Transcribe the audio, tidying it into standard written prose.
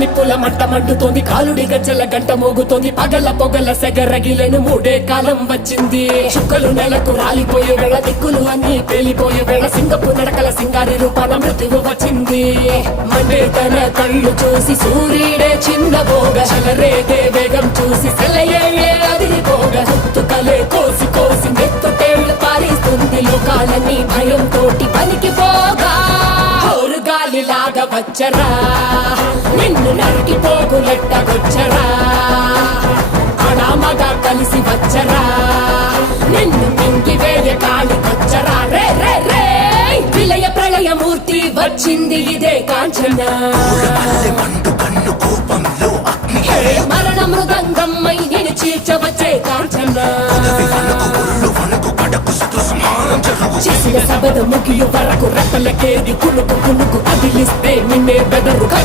నిప్పుల మంట మండుతోంది, కాలుడి గజ్జల గంట మోగుతోంది, పగల పొగల సెగరగిలను మూడే కాలం వచ్చింది. చుక్కలు నెలకు రాలిపోయే వేళ, దిక్కులు అన్ని పేలిపోయే వేళ, సింగపు నడకల సింగారి రూపాన మృత్యువు వచ్చింది. మండే తన కళ్ళు చూసి సూర్యుడే చిన్నబోగ, చలరేగే వేగం చూసి సెలయేయే అదిరిపోగ, గుర్తుకలే కోసి కోసి నెత్తుటేళ్లు పారిస్తుంది, లోకాలన్నీ భయం తోటి పనికిపోగా. గాలిలాగా వచ్చరా, నిన్ను నరికి పోగులెట్టగొచ్చరా, అడామగా కలిసి వచ్చరా, నిన్ను మింగి వేయ కాలికొచ్చరా. రే రే రే విలయ ప్రళయ మూర్తి వచ్చింది ఇదే కాంచన, మరణ మృదంగమ్మై నిన్ను చీల్చవచ్చే కాంచన. చేసిన సబద ముగియు వరకు రెప్పలకేది కునుకు కునుకు కదిలిస్తే నిన్నే బెదరు కదిలి